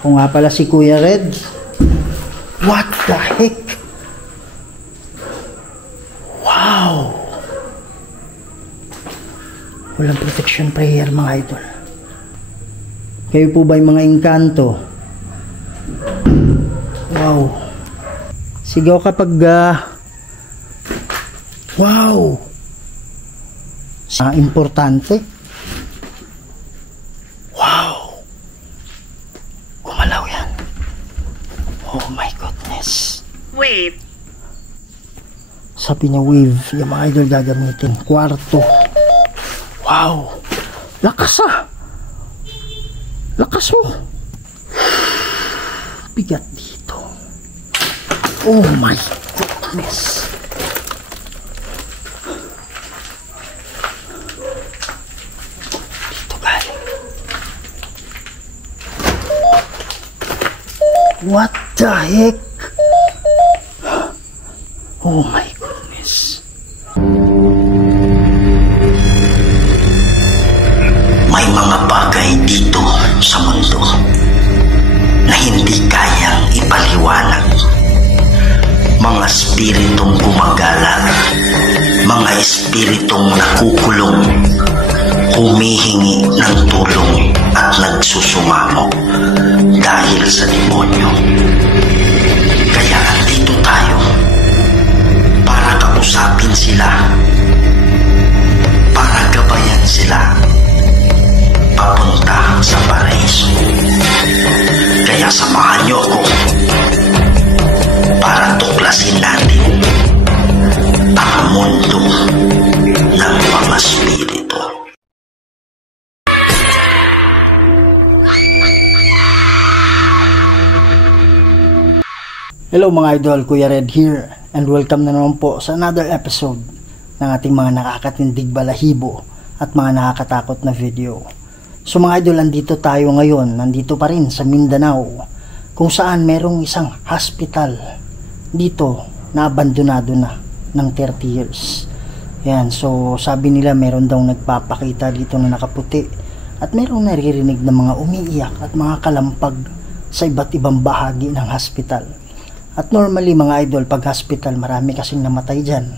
Ako nga pala si Kuya Red. What the heck? Wow! Walang protection prayer mga idol. Kayo po ba yung mga engkanto? Wow! Sigaw kapag wow! Importante. Wow! Gumalaw yan. Oh my goodness. Wave. Sabi niya wave, yung mga idol gagamitin. Kwarto. Wow! Lakas ah! Lakas mo! Bigat dito. Oh my goodness. Dito galing. What the heck? Oh my goodness. May mga bagay dito sa mundo na hindi kayang ipaliwanag. Mga espiritong gumagala, mga espiritong nakukulong, humihingi ng tulong at nagsusumamo dahil sa demonyo. Kaya andito tayo para kausapin sila, para gabayan sila papunta sa paraiso. Kaya samahan niyo ako para tuklasin natin ang mundo ng mga spirito. Hello mga idol, Kuya Red here, and welcome na naman po sa another episode ng ating mga nakakatindig balahibo at mga nakakatakot na video. So mga idol, nandito tayo ngayon, nandito pa rin sa Mindanao, kung saan merong isang hospital dito na abandonado na ng 30 years. Yan, so sabi nila meron daw nagpapakita dito na nakaputi at merong naririnig na mga umiiyak at mga kalampag sa iba't ibang bahagi ng hospital. At normally mga idol, pag hospital marami kasing namatay dyan.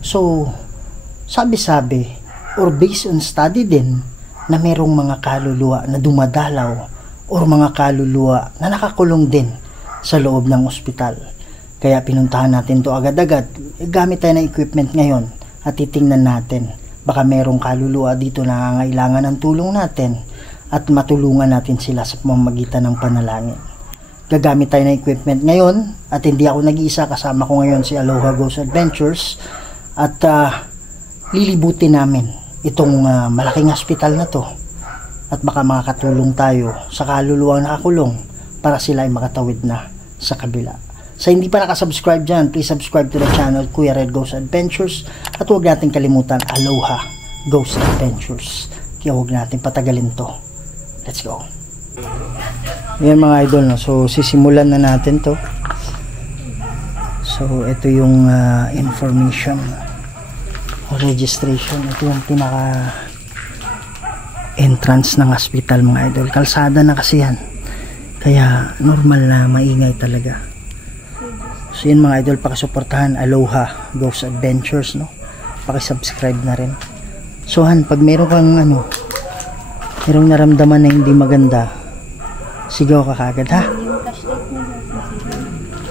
So sabi-sabi or based on study din na merong mga kaluluwa na dumadalaw or mga kaluluwa na nakakulong din sa loob ng ospital. Kaya pinuntahan natin to agad-agad. Gamit tayo ng equipment ngayon at titingnan natin. Baka merong kaluluwa dito na nangangailangan ng tulong natin at matulungan natin sila sa pamamagitan ng panalangin. Gagamit tayo ng equipment ngayon at hindi ako nag-iisa, kasama ko ngayon si Aloha Ghost Adventures at lilibutin namin itong malaking hospital na to at baka makakatulong tayo sa kaluluwang nakakulong para sila ay makatawid na sa kabila. Sa hindi pa nakasubscribe dyan, please subscribe to the channel Kuya Red Ghost Adventures at huwag natin kalimutan Aloha Ghost Adventures. Kaya huwag natin patagalin to. Let's go. Yan mga idol, no? So sisimulan na natin to. So ito yung information o registration. Ito yung pinaka entrance ng hospital mga idol. Kalsada na kasi yan, kaya normal na maingay talaga. So yun mga idol, pakisuportahan Aloha Ghost Adventures, no? Pakisubscribe na rin. So han, pag meron kang merong naramdaman na hindi maganda, sigaw ka kagad ha.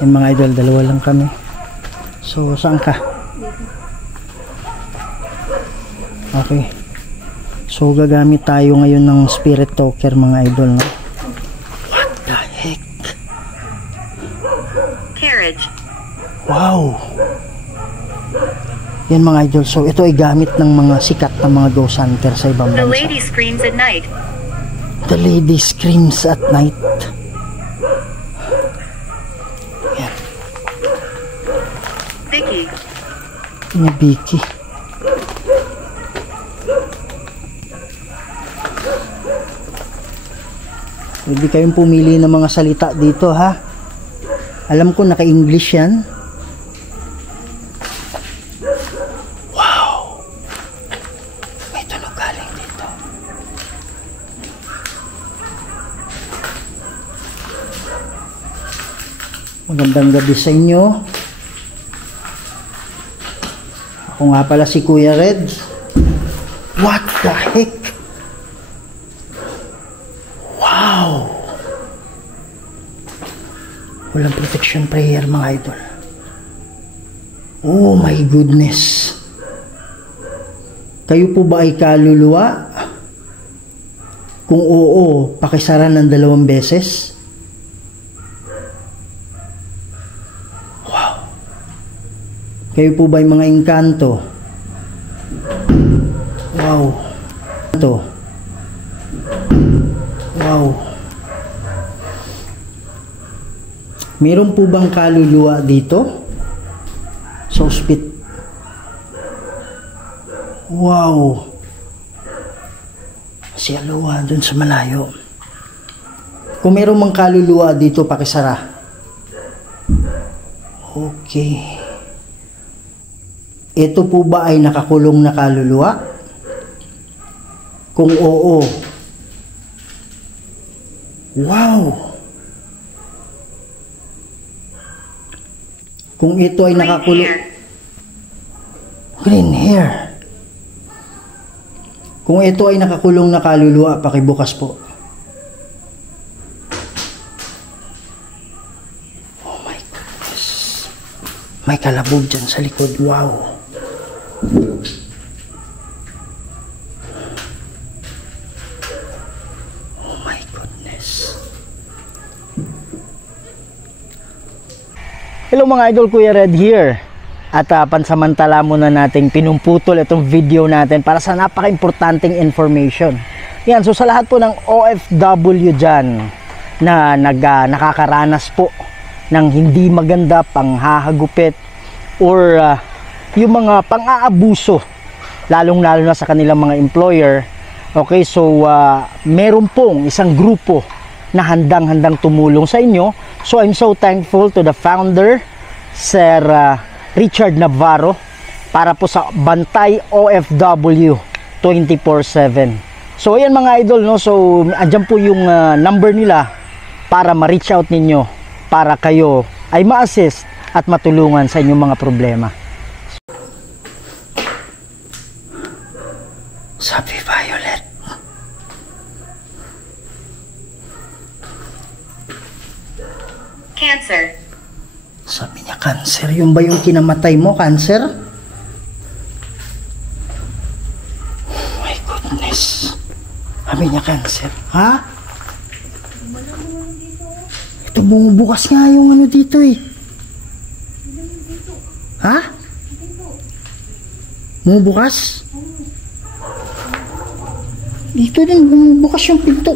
Yan mga idol, dalawa lang kami. So saan ka? Okay. So gagamit tayo ngayon ng spirit talker mga idol, no? What the heck? Carriage. Wow. Yan mga idol. So ito ay gamit ng mga sikat na mga ghost hunter sa ibang bansa. The lady screams at night. The lady screams at night. Yan. Vicky. Yan yung Vicky. Pwede kayong pumili ng mga salita dito ha. Alam ko naka-English yan. Wow. May tunog galing dito. Magandang gabi sa inyo. Ako nga pala si Kuya Red. What the heck? Wow! Walang protection prayer mga idol. Oh my goodness. Kayo po ba ay kaluluwa? Kung oo, pakisara ng 2 beses. Wow. Kayo po ba ay mga engkanto? Wow. Ito. Wow. Meron po bang kaluluwa dito? So spit. Wow. Si Aloha dun sa malayo. Kung meron mang kaluluwa dito, pakisara. Okay. Ito po ba ay nakakulong na kaluluwa? Kung oo. Wow. Kung ito ay nakakulong. Green hair. Kung ito ay nakakulong na kaluluwa, pakibukas po. Oh my goodness. May kalabog dyan sa likod. Wow. Oh my goodness. Hello mga idol, Kuya Red here. At pansamantala muna nating pinumputol itong video natin para sa napaka-importanting information. Yan, so sa lahat po ng OFW dyan na nakakaranas po ng hindi maganda panghahagupit or yung mga pang-aabuso, lalong-lalo na sa kanilang mga employer. Okay, so meron pong isang grupo na handang-handang tumulong sa inyo. So I'm so thankful to the founder, Sir Richard Navarro, para po sa Bantay OFW 24/7. So ayan mga idol, no? So andyan po yung number nila para ma-reach out ninyo para kayo ay ma-assist at matulungan sa inyong mga problema. Sabi Violet. Cancer. Sabi niya, cancer. Yung ba yung kinamatay mo, cancer? Oh my goodness. Sabi niya, cancer. Ha? Ito, bumubukas nga yung ano dito eh. Ha? Bumubukas? Dito din, bumubukas yung pinto.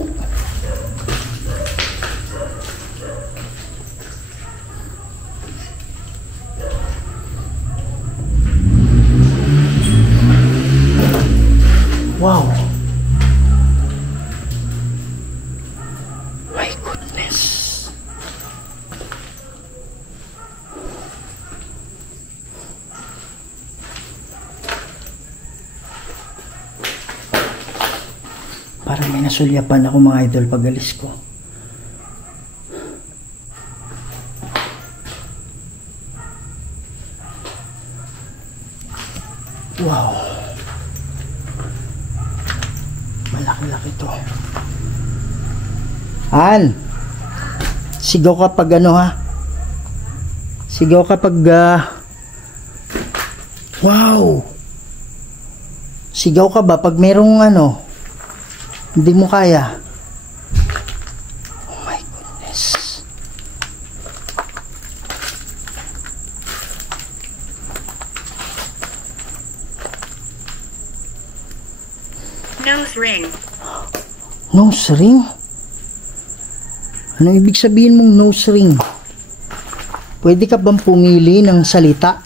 Wow. My goodness. Parang may nasulyapan ako mga idol pag alis ko. Wow. Malaki-laki to. Han, sigaw ka pag ano ha? Sigaw ka pag wow. Sigaw ka ba pag merong ano hindi mo kaya? Oh my goodness. Nose ring. Nose ring? Ano ibig sabihin mong nose ring? Pwede ka bang pumili ng salita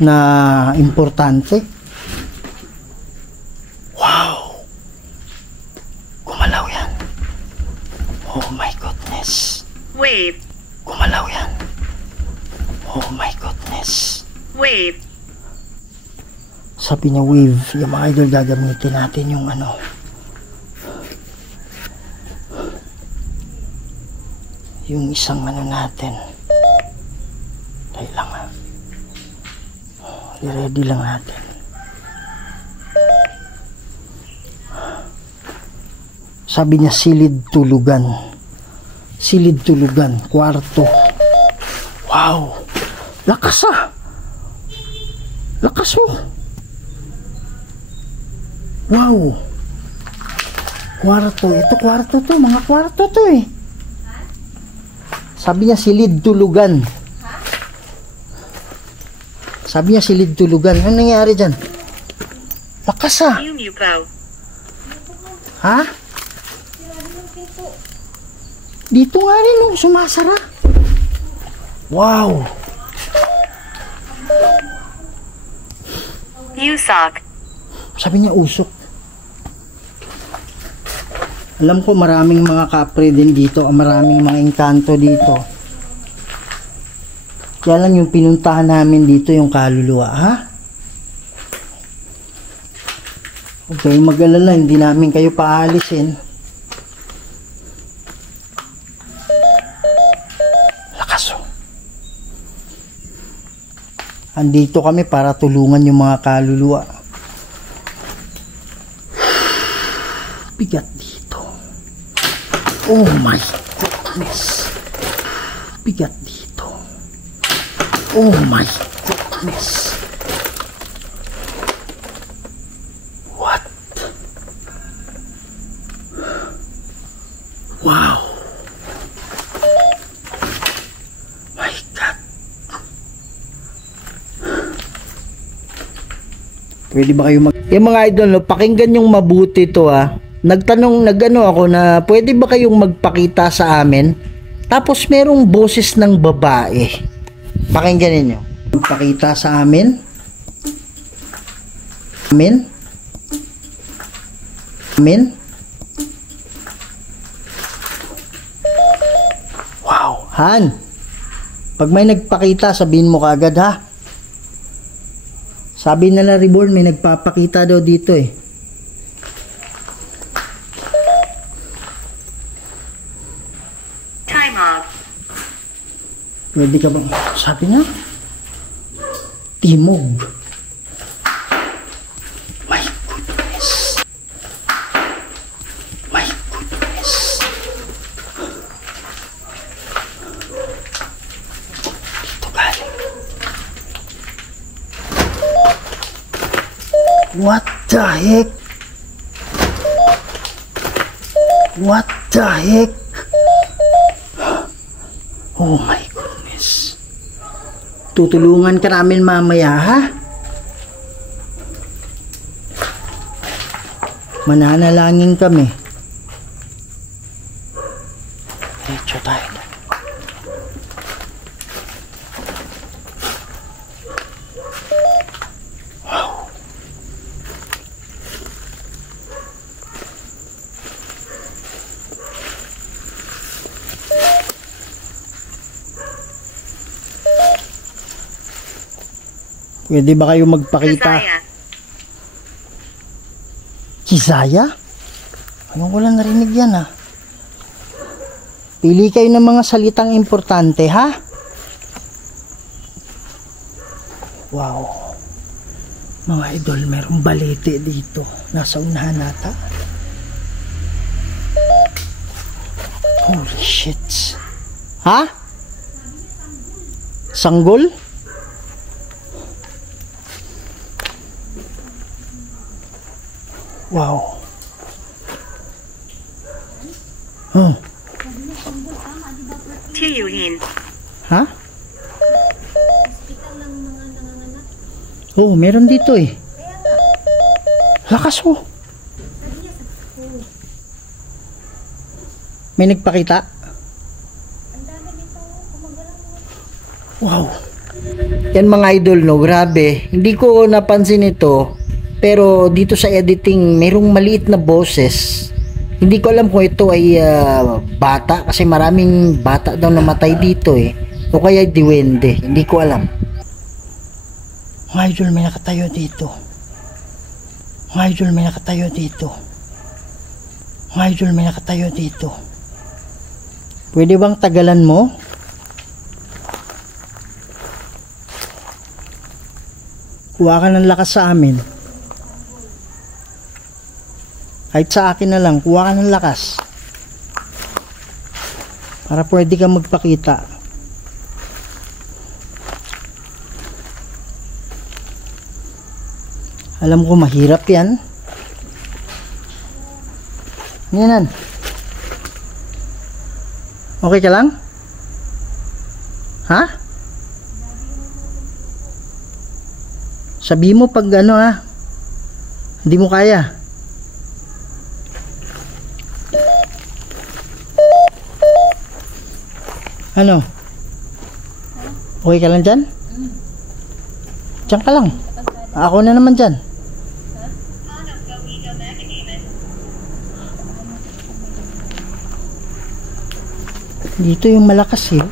na importante? Wow! Gumalaw yan. Oh my goodness. Wave. Gumalaw yan. Oh my goodness. Wave. Sabi niya wave. Yung mga idol, gagamitin natin yung ano. yung isang ano natin. Tayo lang ha. I-ready lang natin. Sabi niya silid tulugan. Silid tulugan. Kwarto. Wow. Lakas ah. Lakas oh. Wow. Kwarto. Ito kwarto to. Mga kwarto to eh. Sabi niya silid tulugan. Sabi niya silid tulugan. Ano nangyari dyan? Lakas ah. Ha? Dito nga rin oh. Sumasara. Wow. Usok. Sabi niya usok. Alam ko maraming mga kapre din dito. Maraming mga engkanto dito. Kaya lang yung pinuntahan namin dito yung kaluluwa. Ha? Okay, mag-alala. Hindi namin kayo paalisin. Lakas oh. Andito kami para tulungan yung mga kaluluwa. Bigat dito. Oh my goodness. Bigat dito. Oh my goodness. What? Wow. My God. Pwede ba kayo yung mga idol, no, pakinggan yung mabuti to ah. Nagano ako na pwede ba kayong magpakita sa amin? Tapos merong boses ng babae. Pakinggan niyo. Magpakita sa amin. Amen. Amen. Wow, Han. Pag may nagpakita, sabihin mo kagad ha. Sabi nila Reborn, may nagpapakita daw dito eh. Time off. Pwede ka bang, sabi na? Timog. My goodness. My goodness. Dito galing. What the heck? What the heck? Oh my goodness. Tutulungan ka namin mamaya ha? Mananalangin kami. Diretso tayo. Wow. Pwede ba kayo magpakita? Kisaya? Anong wala narinig yan ha? Pili kayo ng mga salitang importante ha? Wow. Mga idol, merong balete dito. Nasa unahan nata. Holy shit. Ha? Sanggol? Wow. Oh. Tiyuhin. Ha? Oh, meron dito eh. Lakas mo. May nagpakita? Wow. Yan mga idol no, grabe. Hindi ko napansin ito. Pero dito sa editing, mayroong maliit na boses. Hindi ko alam kung ito ay bata. Kasi maraming bata daw namatay dito eh. O kaya diwende. Hindi ko alam. Mga idol, may nakatayo dito. Mga idol, may nakatayo dito. Mga idol, may nakatayo dito. Pwede bang tagalan mo? Kuha ka ng lakas sa amin. Kahit sa akin na lang, kuha ka ng lakas. Para pwede ka magpakita. Alam ko mahirap yan. Yan. Okay ka lang? Ha? Sabi mo pag ano ha, hindi mo kaya. Ano? Okay ka lang dyan? Diyan ka lang. Ako na naman dyan. Dito yung malakas eh.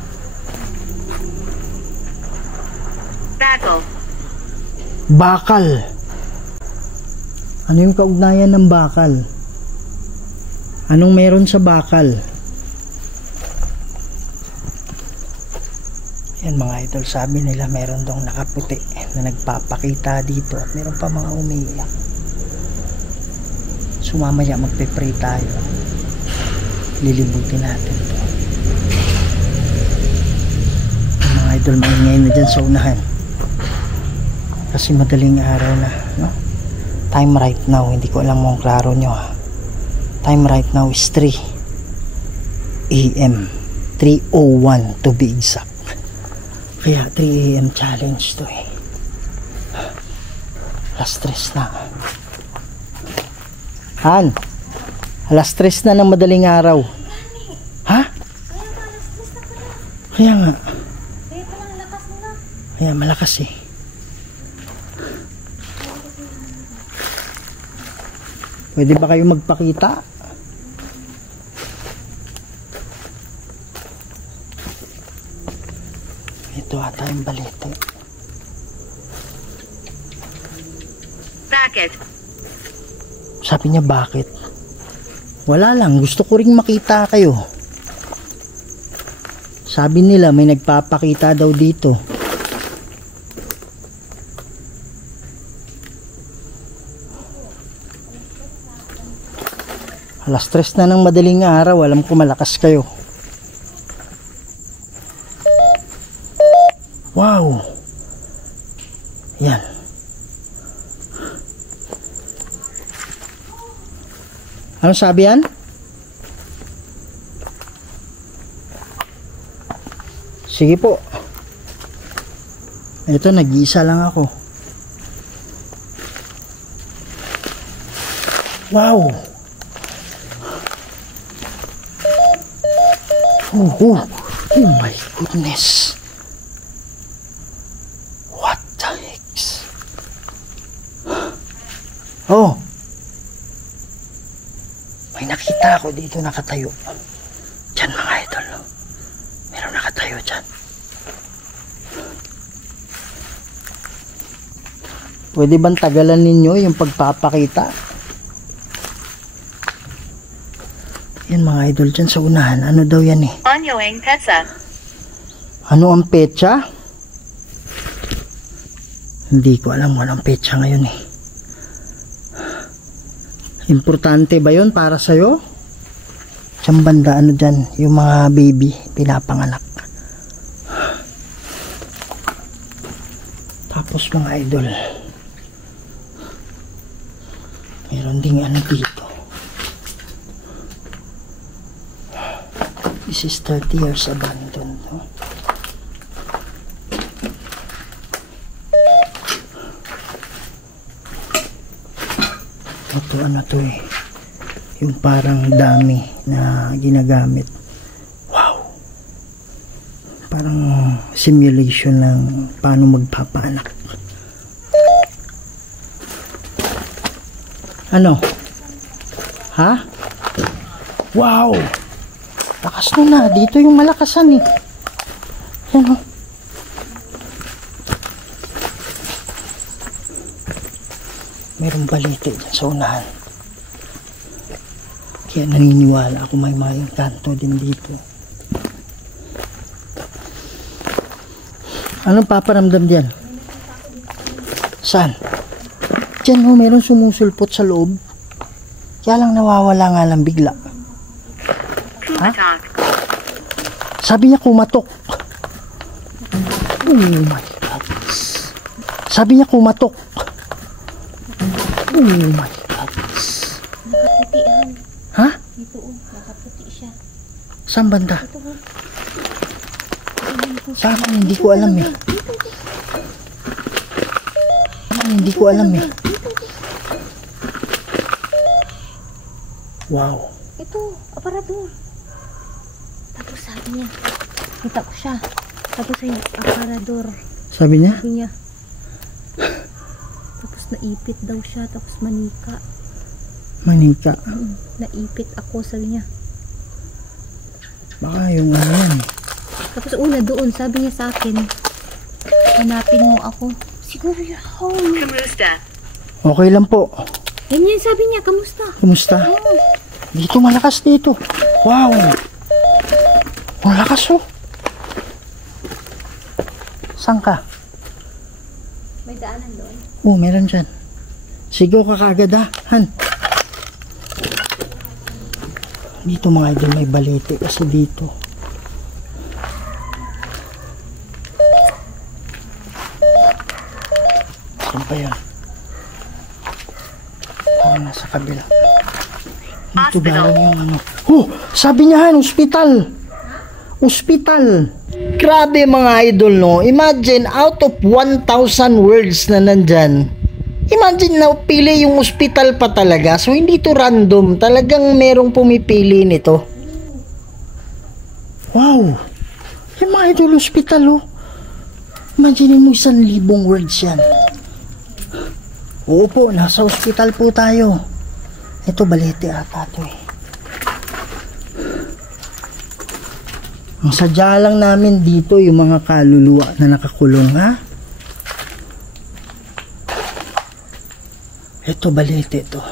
Bakal. Bakal. Ano yung kaugnayan ng bakal? Anong meron sa bakal? Yan mga idol, sabi nila meron dong nakaputi na nagpapakita dito at meron pa mga umiiyak. So mamaya magpe-pray tayo. Lilibutin natin to. Mga idol, maingay na dyan sa unahan. Kasi madaling araw na, no? Time right now, hindi ko alam kung klaro nyo ha. Time right now is 3 AM 3:01 to be exact. Kaya 3 AM challenge to eh. Alas 3 na. Han, alas 3 na ng madaling araw. Ha? Kaya nga. Kaya malakas eh. Pwede ba kayo magpakita? Ito ata yung balete. Bakit? Sabi niya bakit? Wala lang, gusto ko ring makita kayo. Sabi nila may nagpapakita daw dito. Alas 3 na ng madaling araw, alam ko malakas kayo. Wow! Yan. Ano sabi yan? Sige po. Ito, nag-iisa lang ako. Wow! Oh my goodness. What the heck? Oh. May nakita ako dito nakatayo. Diyan mga idol. Meron nakatayo diyan. Pwede bang tagalan ninyo yung pagpapakita? Yan mga idol dyan sa unahan. Ano daw yan eh? Onyoing petsa. Ano ang petsa? Hindi ko alam kung anong petsa ngayon eh. Importante ba yun para sa'yo? Siyang banda ano dyan? Yung mga baby pinapanganak. Tapos mga idol, meron ding ano dito. This is 30 years abandoned. No? Ito ano to eh. Yung parang dami na ginagamit. Wow. Parang simulation ng paano magpapaanak. Ano? Ha? Wow! Lakas nun na. Dito yung malakasan eh. Yan o. Merong balite dyan sa unahan. Kaya naniniwala ako may mayang kanto din dito. Anong paparamdam diyan? Saan? Diyan oh, meron sumusulpot sa loob. Kaya lang nawawala nga lang bigla. Kumatok. Sabi niya kumatok. Oh my God. Sabi niya kumatok. Oh my God. Nakaputihan. Ha? Ito oh, nakaputi siya. Saan banda? Ito oh. Saan? Hindi ko alam eh. Hindi ko alam eh. Wow. Ito, aparador. Tapos sabi niya, kita ko siya. Tapos ay aparador. Sabi niya? Sabi niya. Tapos naipit daw siya, tapos manika. Manika. Naipit ako, sabi niya. Baka yung ano yan. Tapos una doon, sabi niya sa akin, hanapin mo ako. Siguro you're home. Kamusta? Okay lang po. Ganyan sabi niya, kamusta? Kumusta? Oh, Dito malakas dito. Wow. Ang lakas oh. Saan ka? may daanan doon. Oh, meron dyan. Sigaw ka kagad ha, Han. Dito mga idol may balete kasi dito. Saan pa yan? Oh, nasa kabila. Dito galing yung ano. Oh, sabi niya Han, ospital. Ospital. Grabe mga idol no. Imagine out of 1,000 words na nandyan. Imagine na pili yung ospital pa talaga. So hindi to random. Talagang merong pumipili nito. Wow. Yung mga idol ospital oh. Imagine mo 1,000 words yan. Oo po, nasa ospital po tayo. Ito balete ata to eh. Ang sadya lang namin dito yung mga kaluluwa na nakakulong ha. Ito balete ito.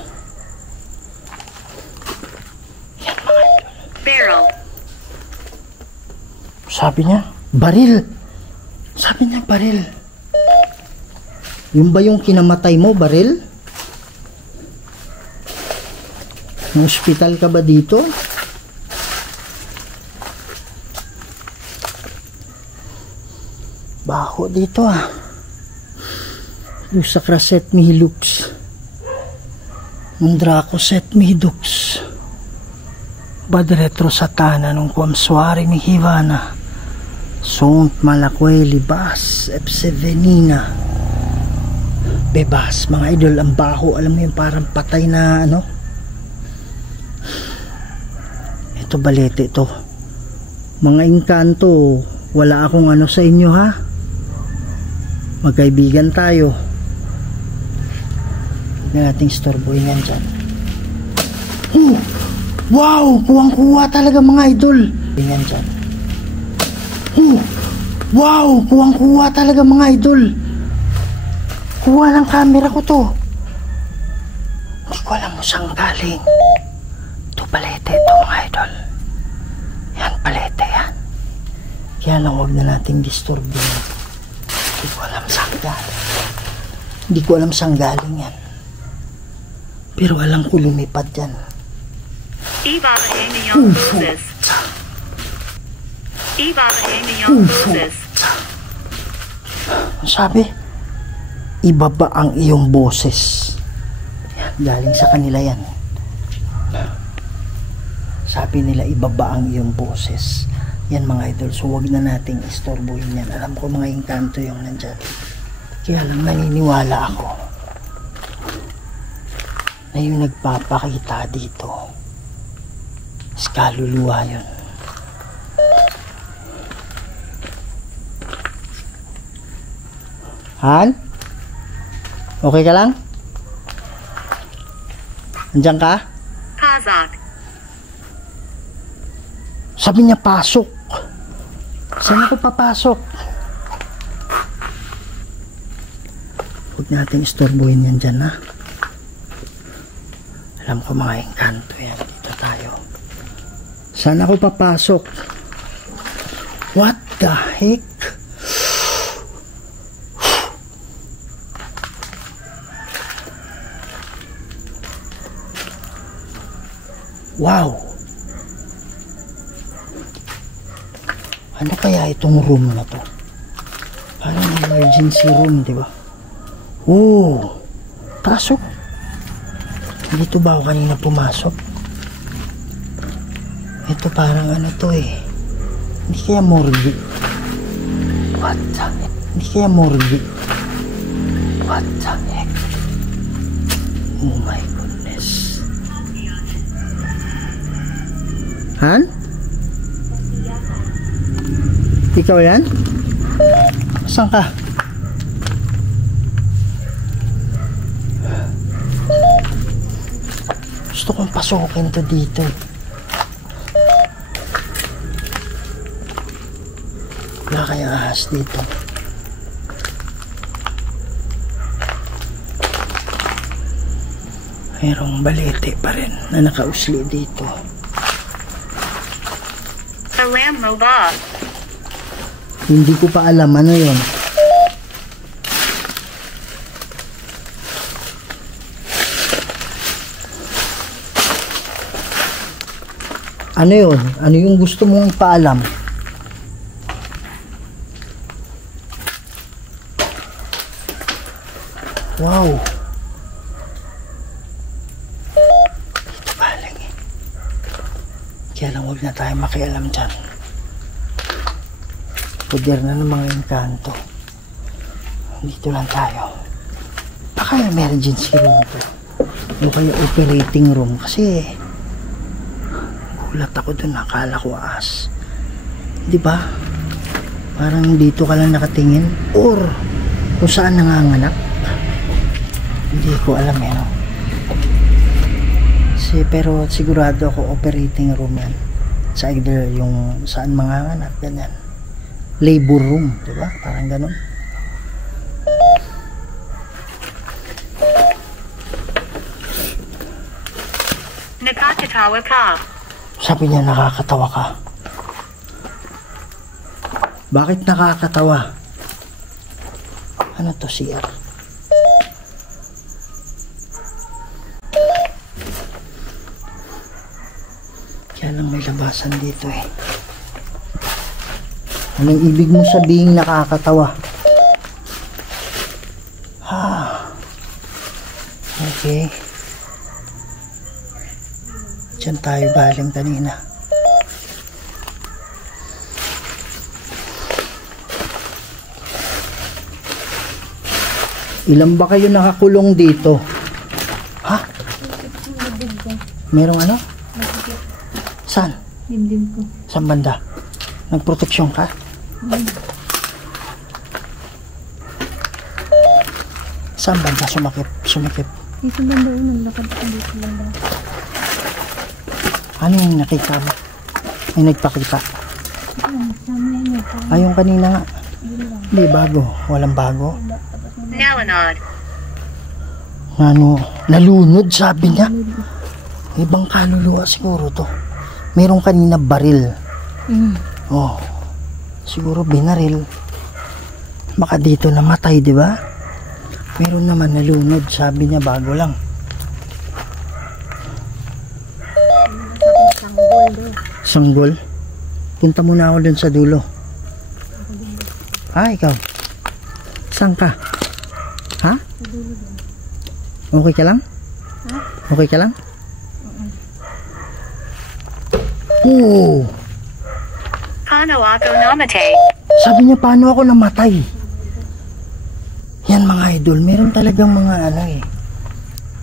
Yan mga idol. Barrel. Sabi niya, baril. Sabi niya, baril. Yung ba yung kinamatay mo, baril? May ospital ka ba dito? Baho dito ah. Yung sa kraset mi lux. Mundrako set mi dux. Bad retro satana nung kuamsuari mi hivana. Sont malakwe libas epsevenina. Bebas mga idol, ang baho. Alam mo yung parang patay na ano. Ito balete ito. Mga engkanto, wala akong ano sa inyo ha. Magkaibigan tayo. Huwag na nating storbohin yan dyan. Wow! Kuwang-kuwa talaga mga idol. Yan dyan. Wow! Kuwang-kuwa talaga mga idol. Kuha ng camera ko to. Hindi ko alam mo saan galing. Ito palete ito mga idol. Yan palete yan. Kaya lang huwag na nating disturbin. Hindi ko alam saan galing. Hindi ko alam saan galing yan. Pero alam ko lumipad yan. Ibabahay niyong boses. Ibabahay niyong boses. Sabi, ibaba ang iyong boses. Yan, galing sa kanila yan. Sabi nila, ibaba ang iyong boses. Yan mga idol, so huwag na nating istorbohin yan. Alam ko mga engkanto yung nandyan. Kaya lang naniniwala ako na yung nagpapakita dito is kaluluwa yun. Han? Okay ka lang? Andiyan ka? Kazakh. Sabi niya pasok. Saan ako papasok? Huwag natin istorbohin yan dyan ha. Alam ko mga engkanto yan. Dito tayo. Saan ako papasok? What the heck? Wow! Ano kaya itong room na to? Parang emergency room, di ba? Oh! Pasok! Dito ba ako kanina pumasok? Ito parang ano to eh. Hindi kaya morgue? What the heck? Hindi kaya morgue? What the heck? Oh my goodness. Han? Ikaw yan? Saan ka? Gusto kong pasukin to dito. Wala kayang ahas dito. Mayroong balete pa rin na nakausli dito. Alam mo ba? Hindi ko pa alam ano yun. Ano yun? Ano yung gusto mong ipaalam? Wow. Dito baling eh. Kaya lang huwag na tayo makialam dyan. Puder na ng mga engkanto. Dito lang tayo. Baka emergency room to. O kaya operating room. Kasi gulat ako dun. Akala ko ahas. Diba? Parang dito ka lang nakatingin. Or kung saan nanganganak. Hindi ko alam eh, no? Pero sigurado ako operating room yan. Sa either yung saan manganganak, ganyan. Labor room, diba? Parang ganun. Nakakatawa ka. Sabi niya nakakatawa ka. Bakit nakakatawa? Ano to, CR? Kaya lang may labasan dito eh. Anong ibig mong sabihin nakakatawa? Okay. Diyan tayo galing kanina. Ilan ba kayo nakakulong dito? Ha? Merong ano? Saan? Dibdib ko. Saan banda? Nagproteksyon ka? Saan banda sumikip? Dito banda unang lakad ko dito lang ba? Ano yung nakita mo? May nagpakita? Sama yun. Yung kanina nga. Hindi, bago. Walang bago. Nalanod. Ano? Nalunod, sabi niya. Ibang kaluluwa siguro to. Merong kanina baril. Oh. Siguro binaril. Baka dito namatay, di ba? Meron naman nalunod, sabi niya bago lang. Sanggol? Punta muna ako dun sa dulo. Ikaw? Saan ka? Ha? Okay ka lang? Okay ka lang? Oo. Paano ako namatay? Sabi niya, paano ako namatay? Yan mga idol, meron talagang mga ano eh.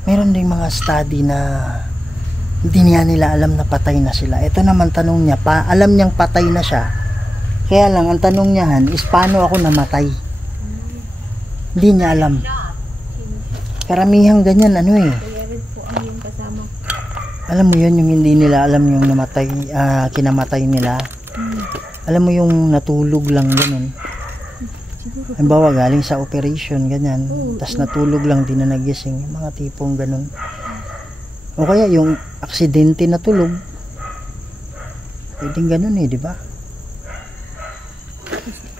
Meron din mga study na hindi niya nila alam na patay na sila. Ito naman tanong niya, alam niyang patay na siya. Kaya lang, ang tanong niya is paano ako namatay? Hindi niya alam. Karamihang ganyan, ano eh. Alam mo yun, yung hindi nila alam yung namatay, kinamatay nila. Alam mo yung natulog lang ganun. Halimbawa galing sa operation, ganyan. Tapos natulog lang, di na nagising. Yung mga tipong ganun. O kaya yung aksidente na tulog. Pwedeng ganun eh, di ba?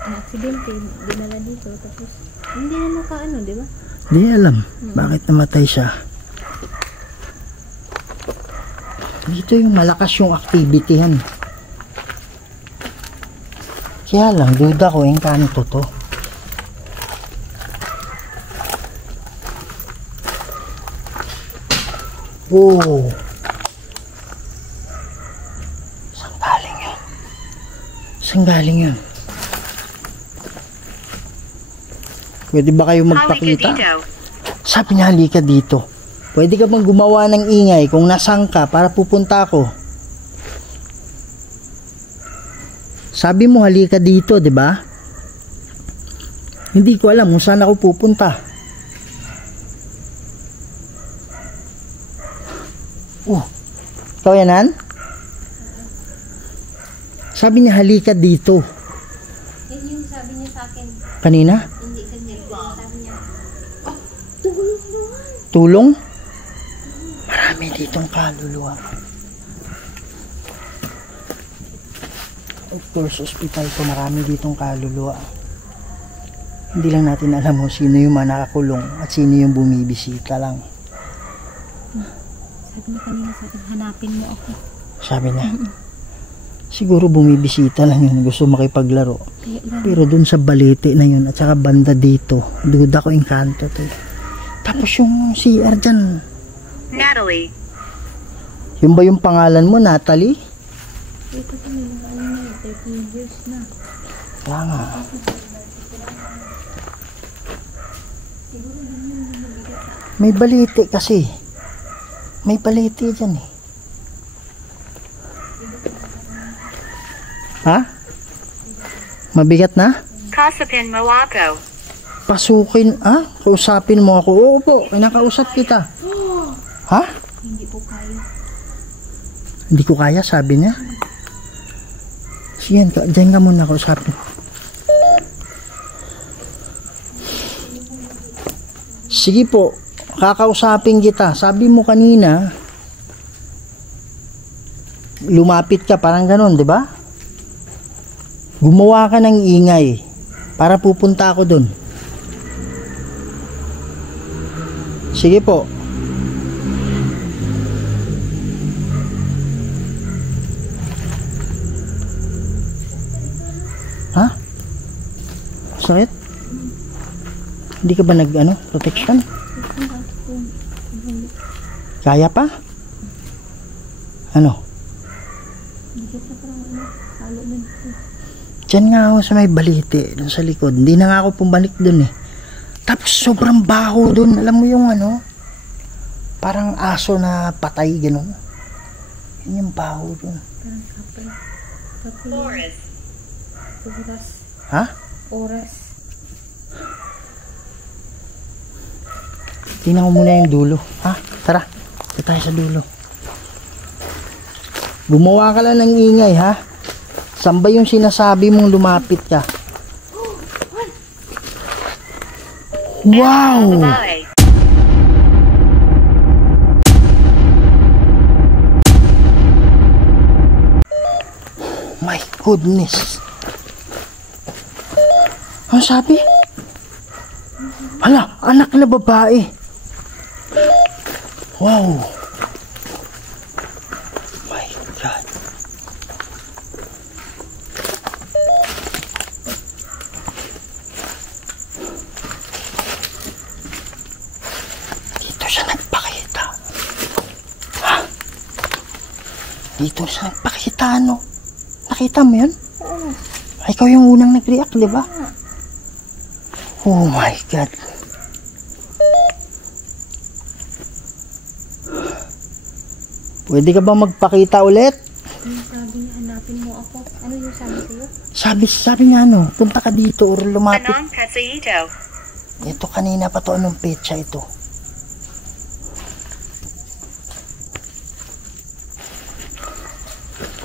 Ang aksidente, dinala dito. Tapos, hindi na nakaano, di ba? Di alam bakit namatay siya. Dito yung malakas yung activity yan. Kaya lang, duda ko yung kanto to. Oh. Saan galing yun? Saan galing yun? Pwede ba kayo magpakita? Sabi niya, halika dito. Pwede ka bang gumawa ng ingay kung nasaan ka para pupunta ako? Sabi mo, halika dito, di ba? Hindi ko alam kung saan ako pupunta. Ikaw yanan? Sabi niya, halika dito. Yan yung sabi niya sa akin. Kanina? Hindi kanya. Sabi niya, Tulong? Marami ditong kaluluwa. Of course, hospital to, marami ditong kaluluwa. Hindi lang natin alam mo sino yung mga nakakulong at sino yung bumibisita lang. sabi niya kanina sa akin, hanapin mo ako. Sabi niya. Siguro bumibisita lang yun, gusto makipaglaro. Kaya lang. Pero dun sa balete na yun at saka banda dito, duda ko yung kanto to. Tapos yung CR dyan. Natalie. Yung ba yung pangalan mo, Natalie? Ito kasi may mga ano na, 13 years na. Kaya nga. May balete kasi. May balete dyan eh. Ha? Mabigat na? Kasapin Mawako. Pasukin, kausapin mo ako. Oo po, kinakausap kita. Ha? Hindi po kaya. Hindi ko kaya, sabi niya. Sige, dyan ka muna, kausapin. Sige po, kakausapin kita. Sabi mo kanina, lumapit ka, parang ganon, di ba? Gumawa ka ng ingay para pupunta ako dun. Sige po. Ha? Sakit? Hindi ka ba protection? Kaya pa? Ano? Diyan nga ako sa may balite, dun sa likod. Hindi na nga ako pumalik dun eh. Tapos sobrang baho dun. Alam mo yung parang aso na patay, gano'n. Yun yung baho dun. Parang kapal. Oras. Oras. Ha? Oras. Tingnan ko muna yung dulo. Ha? Tara. Ito tayo sa dulo. Gumawa ka lang ng ingay, ha? Saan ba yung sinasabi mong lumapit ka? Wow! Babae. My goodness. Ano sabi? Hala, anak na babae. Wow. My God. Dito siya nagpakita. Ha? Dito siya nagpakita, ano? Nakita mo yun? Oo. Ikaw yung unang nag-react, di ba? Oh my God. Pwede ka ba magpakita ulit? Yung sabi niya, hanapin mo ako. Ano yung sabi sa'yo? Sabi niya punta ka dito or lumapit. Anong Petsaito? Ito kanina pa to, anong petsa ito?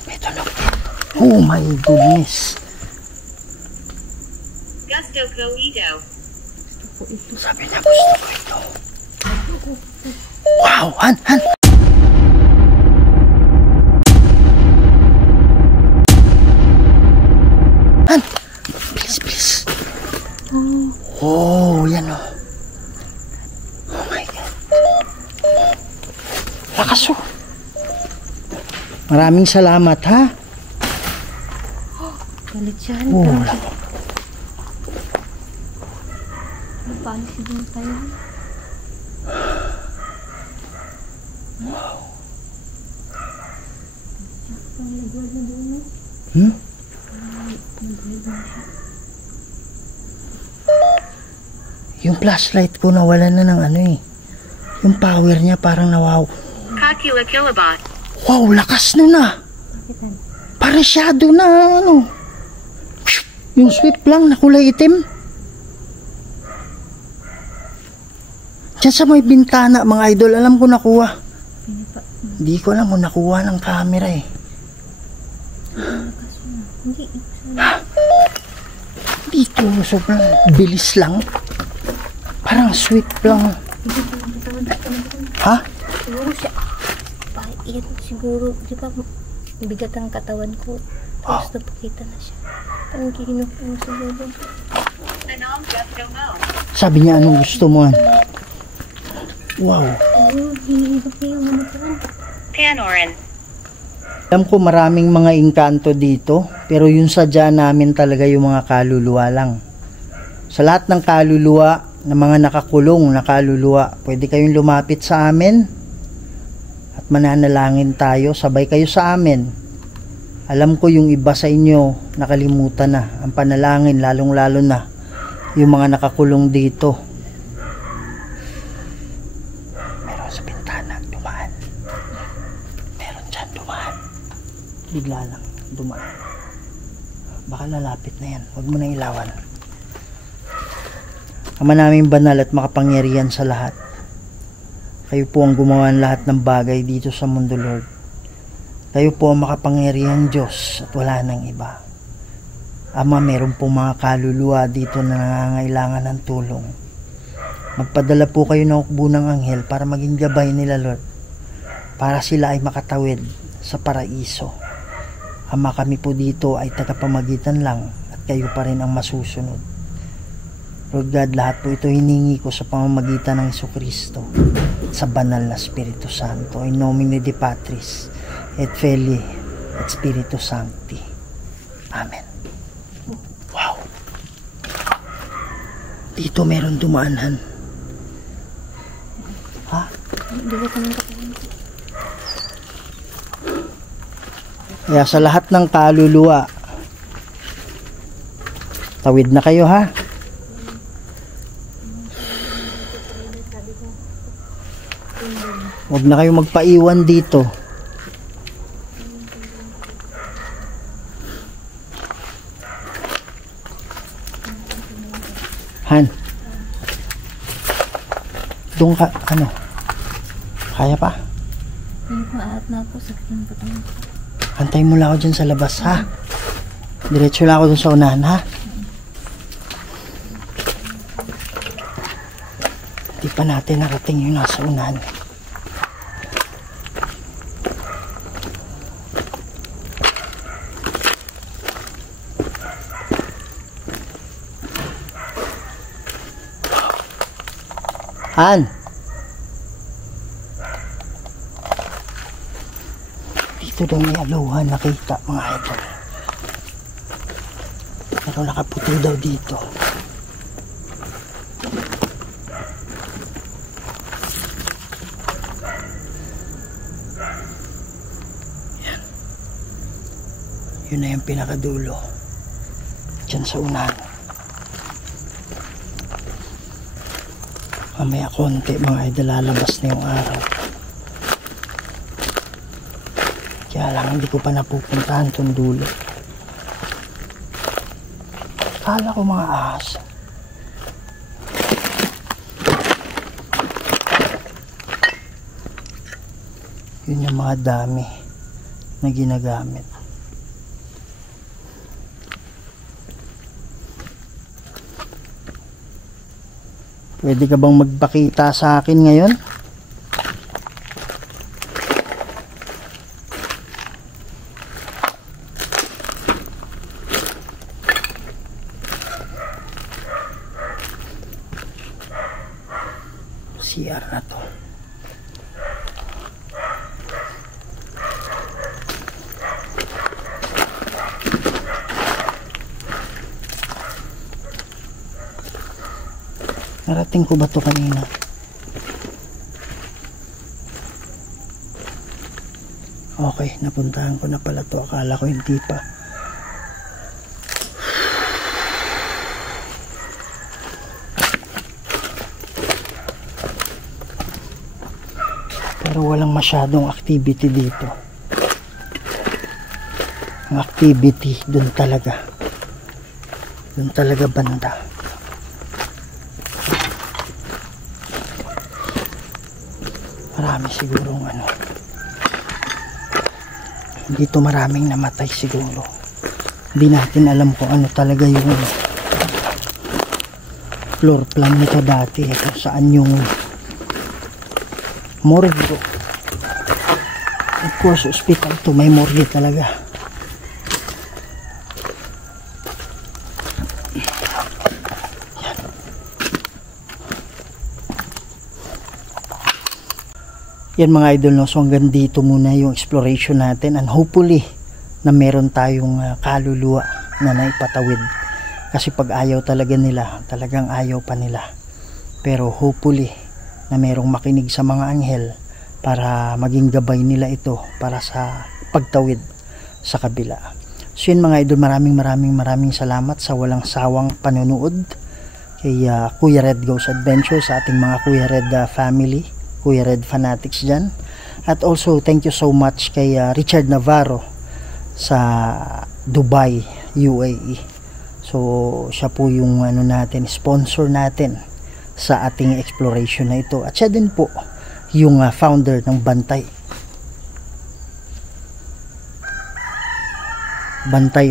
Ito na. Oh my goodness. Gusto ko ito. Sabi niya gusto ko ito. Wow, Han! Han! Please. Oh, yan o. Oh my God. Lakas o. Maraming salamat, ha? Galit siya. Oh. Paalis siguro tayo. Hmm? Yung flashlight ko nawala na ng ano eh. Yung power niya parang nawaw. Kakula kilobot. Wow, lakas nun ah. Parang shadow na ano. Yung swift lang na kulay itim. Diyan sa may bintana mga idol, alam ko nakuha. Hindi ko alam kung nakuha ng camera eh. Hindi. Dito, sobrang bilis lang. Parang swift lang. Ha? Siguro siya. Yan siguro. Di ba bigat ang katawan ko. Tapos napakita na siya. Parang kinukuha siguro. Sabi niya anong gusto mo? Wow. Panoran. Alam ko maraming mga engkanto dito, pero yung sadya namin talaga yung mga kaluluwa lang. Sa lahat ng kaluluwa, ng mga nakakulong na kaluluwa, pwede kayong lumapit sa amin at mananalangin tayo, sabay kayo sa amin. Alam ko yung iba sa inyo nakalimutan na ang panalangin, lalong lalo na yung mga nakakulong dito. Meron sa bintana, dumaan. Meron dyan, dumaan. Bigla lang, dumaan. Baka lalapit na yan, huwag mo na ilawan. Ama naming banal at makapangyarihan sa lahat, kayo po ang gumawa ng lahat ng bagay dito sa mundo, Lord. Kayo po ang makapangyarihang Diyos at wala nang iba. Ama, meron po mga kaluluwa dito na nangangailangan ng tulong. Magpadala po kayo ng hukbo ng anghel para maging gabay nila, Lord, para sila ay makatawid sa paraiso. Ama, kami po dito ay tagapamagitan lang at kayo pa rin ang masusunod. Lord God, lahat po ito hiningi ko sa pamamagitan ng Jesucristo at sa banal na Espiritu Santo. In nomine Dei Patris et Filii et Spiritus Sancti. Amen. Wow. Dito meron dumaanhan. Ha? Kaya sa lahat ng kaluluwa, tawid na kayo, ha? Huwag na kayo magpaiwan dito. Han. Doon ka, ano? Kaya pa? Hindi ko aat na ako. Sakit ng katawan ko. Antay mo lang ako dyan sa labas, ha? Diretso lang ako dun sa unahan, ha? Di pa natin narating yung nasa unahan. Han! Dito daw may aluhan nakita mga idol. Pero nakaputi daw dito. Yan. Yun na yung pinakadulo. Diyan sa unahan. Mamaya konti mga idol, lalabas na yung araw. Kaya lang hindi ko pa napupuntahan itong dulo. Kala ko mga ahas. Yun yung mga dami na ginagamit. Pwede ka bang magpakita sa akin ngayon? CR na to. Narating ko ba to kanina? Okay, napuntahan ko na pala to. Akala ko hindi pa. Pero walang masyadong activity dito. Ang activity dun talaga banda. Marami sigurong ano. Dito maraming namatay siguro. Hindi natin alam kung ano talaga yung floor plan nito dati. Kung saan yung morgue. Of course, hospital to, may morgue talaga. Yan mga idol, no? So hanggang dito muna yung exploration natin, and hopefully na meron tayong kaluluwa na naipatawid, kasi pag ayaw talaga nila, talagang ayaw pa nila, pero hopefully na merong makinig sa mga anghel para maging gabay nila ito para sa pagtawid sa kabila. So yun mga idol, maraming salamat sa walang sawang panonood kay Kuya Red Goes Adventure, sa ating mga Kuya Red family, Kuya Red fanatics dyan. At also thank you so much kay Richard Navarro sa Dubai, UAE. So siya po yung ano natin, sponsor natin sa ating exploration na ito. At siya din po yung founder ng Bantay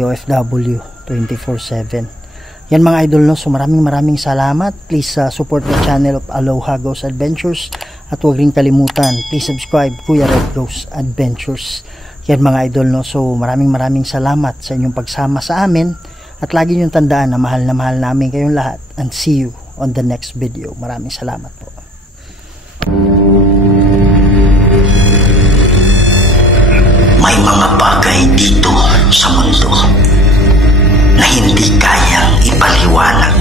OFW 24/7. Yan mga idol, no? So maraming salamat. Please support the channel of Aloha Goes Adventures. At huwag rin kalimutan, please subscribe Kuya Red Goes Adventures. Yan mga idol, no? So maraming salamat sa inyong pagsama sa amin. At lagi niyong tandaan na mahal namin kayong lahat. And see you on the next video. Maraming salamat po. May mga bagay dito sa mundo na hindi kayang ipaliwanag.